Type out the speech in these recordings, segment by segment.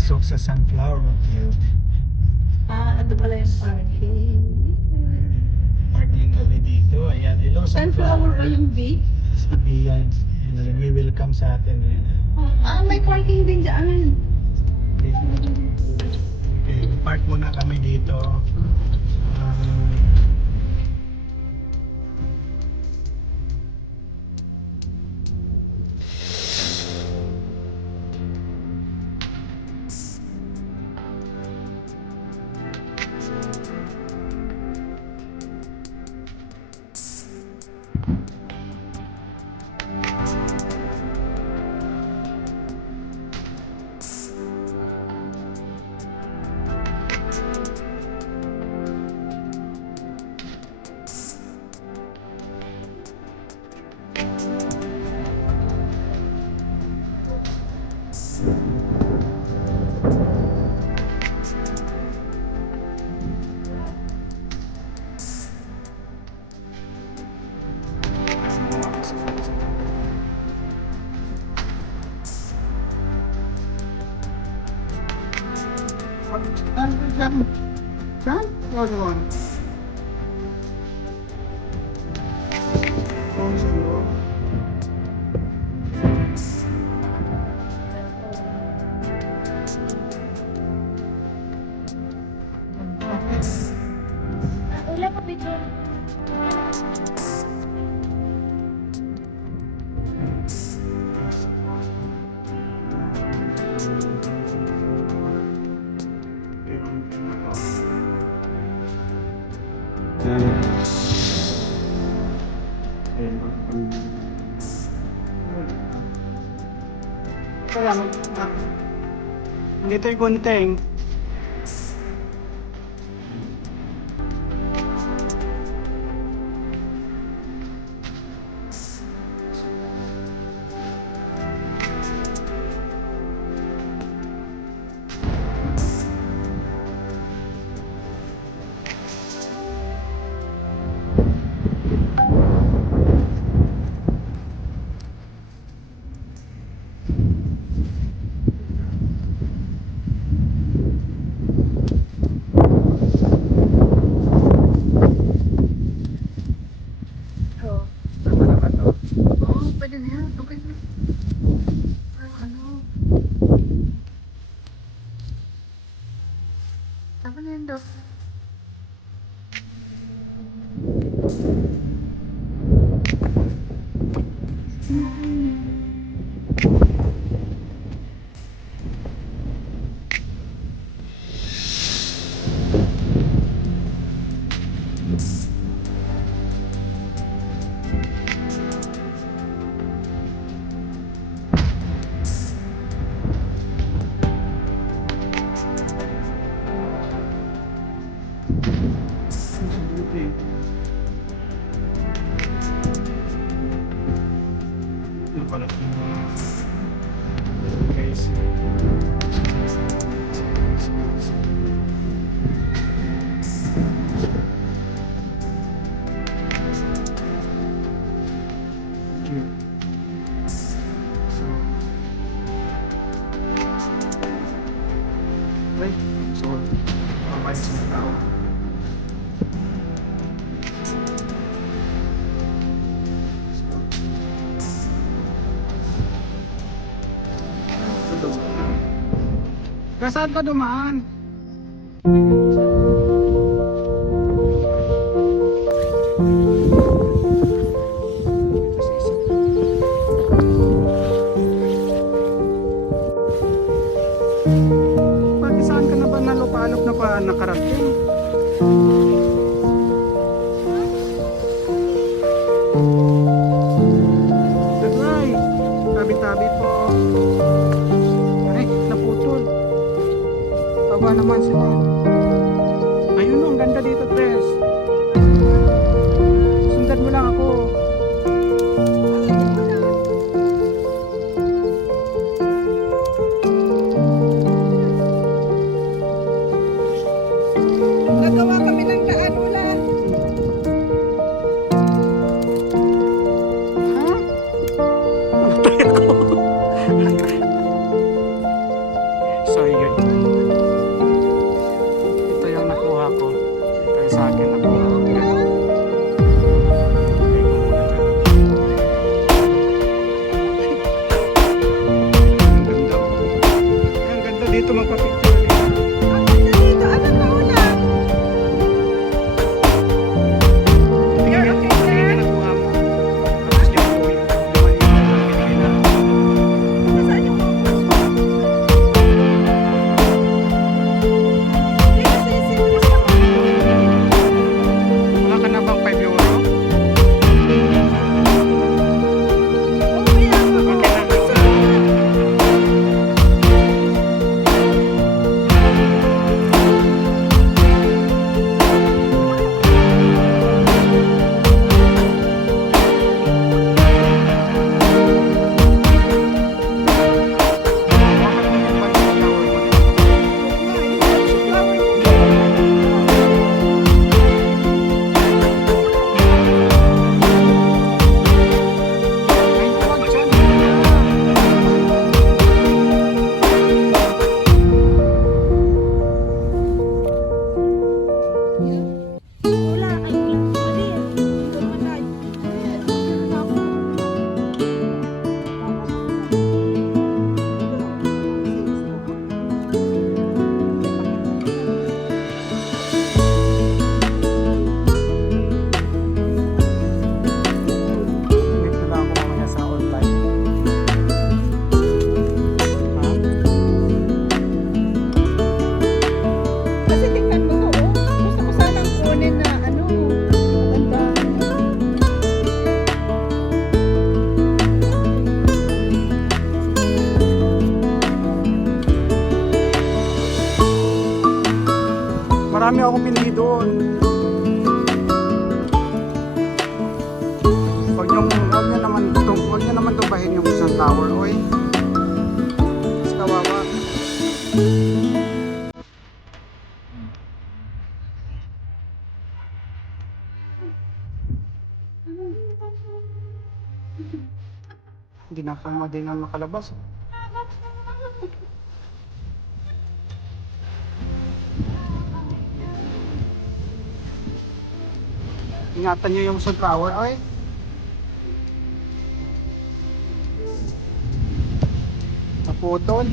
papasok sa Sunflower Field. Ito pala yung parking. Parking kami dito. Ayan, hello Sunflower ba yung B? Si Bian. Nag-welcome sa atin. Ayan. May parking din dyan. Okay, park muna kami dito. Um, Saan? Wag mo. Wala pa picture. Dito yung gunting. Oh. Tama na ba to? Oo, pwede na yan. Okay na. Ano? Tama na yan, Dok. Ito pala. Guys. Wait, sorry. Pamayos na tao. Saan ka dumaan? Bakit saan ka na ba nalupalop na pa nakarating? Aray! Tabi-tabi po. Ay, naputol. Baba naman sila. Ayun o, ang ganda dito, Tres. Sundan mo lang ako. Nagawa kami ng daan, wala. Ha? So yun. Ito yung nakuha ko. Ito yung sa akin nakuha ko. Yan. Lagay ko muna dyan. Ang ganda. Ang ganda dito magpa-picture dito. Ang ganda dito. Ano pa ulam? Tingnan nga, tingnan nga nakuha mo. Tapos dyan ko yung binigay na. Nasaan yung focus mo? Hindi kasi serious ako. Wala ka na bang 5 euro? Oo, kaya ako. Okay na. Picture mo na. Wala. Ay, mali. Wala. Dito lang ako mamaya sa online. Ha? Kasi tingnan mo to, oh. Gusto ko sanang kunin na ano, maganda. Marami akong pinili doon. Huwag niyo naman tubahin yung isang tower, oy. Mas kawawa. Hindi na ako madinang makalabas. Ingatan niyo yung sunflower, oy. Naputol.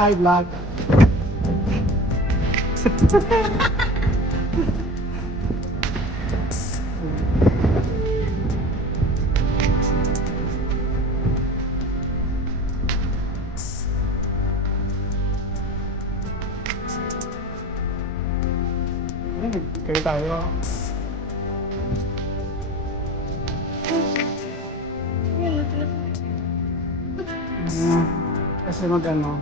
Hi, vlog. Kayo tayo. Kasi mag-ano.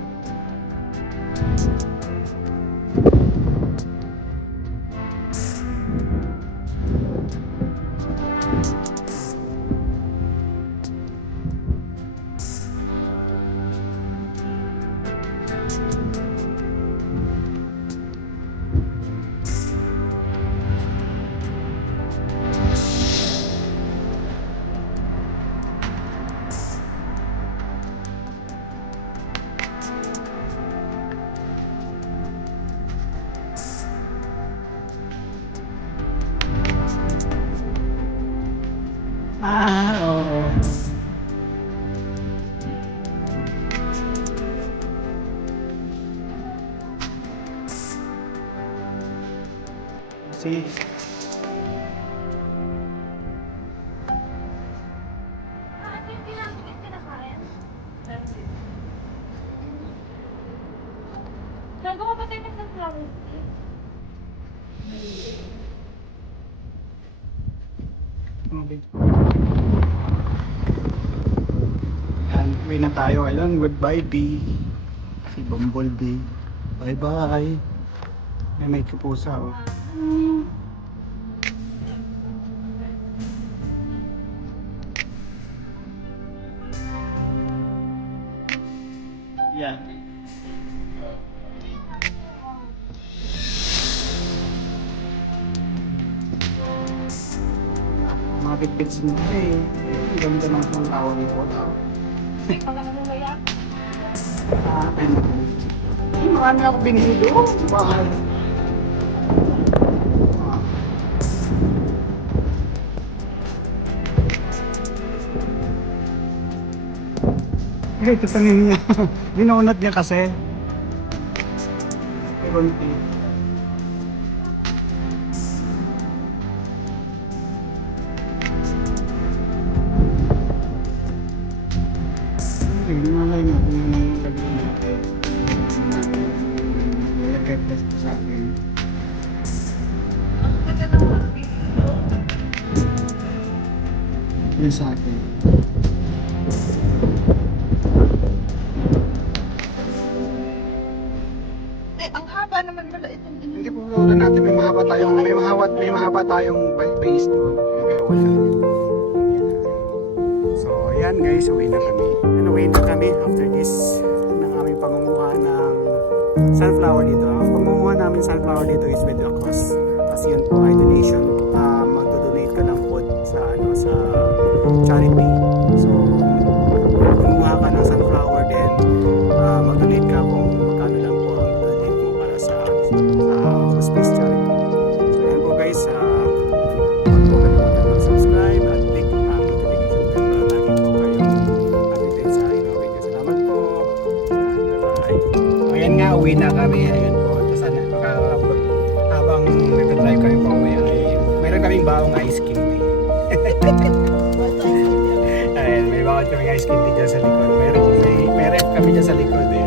Oo. See? Ano yung kinakain? Gagawa ba tayo ng sunflower tea? Okay. Yan. Uwi na tayo. Ayun, goodbye, B. Si Bumblebee. Bye-bye. May kapusa, oh. Yeah. Mga bitbits nito eh. Ang ganda ng sunflower nito. Marami ako binili doon. Bahay. Eh, ito tanin niya. Binunot niya kasi. Konti. Hindi malay mo kung anong gagawin natin. I-request sa akin. Yun sa akin. Eh, ang haba naman pala itong Hindi po wala natin may mahaba tayong base to. So ayan guys, uwi na kami. Uwi na kami after this ng aming pangunguha ng sunflower dito. Ang pangunguha namin sunflower dito is with a cause. Kasi yun po ay donation. Magdo-donate ka ng food sa sa charity. So kumuha ka ng sunflower then mag-donate ka kung magkano lang po ang donate mo para sa hospice charity. So ayan po guys, huwag po kalimutan mag-subscribe at click ang notification bell para lagi po kayong updated sa inyong video. Salamat po. Bye-bye. So ayan nga, uwi na kami. Ayun po. Tapos habang nag-drive kami po uwi, ay meron kaming baong ice cream tea. Ayun, may bawat kaming ice cream tea dyan sa likod. May rep kami dyan sa likod eh.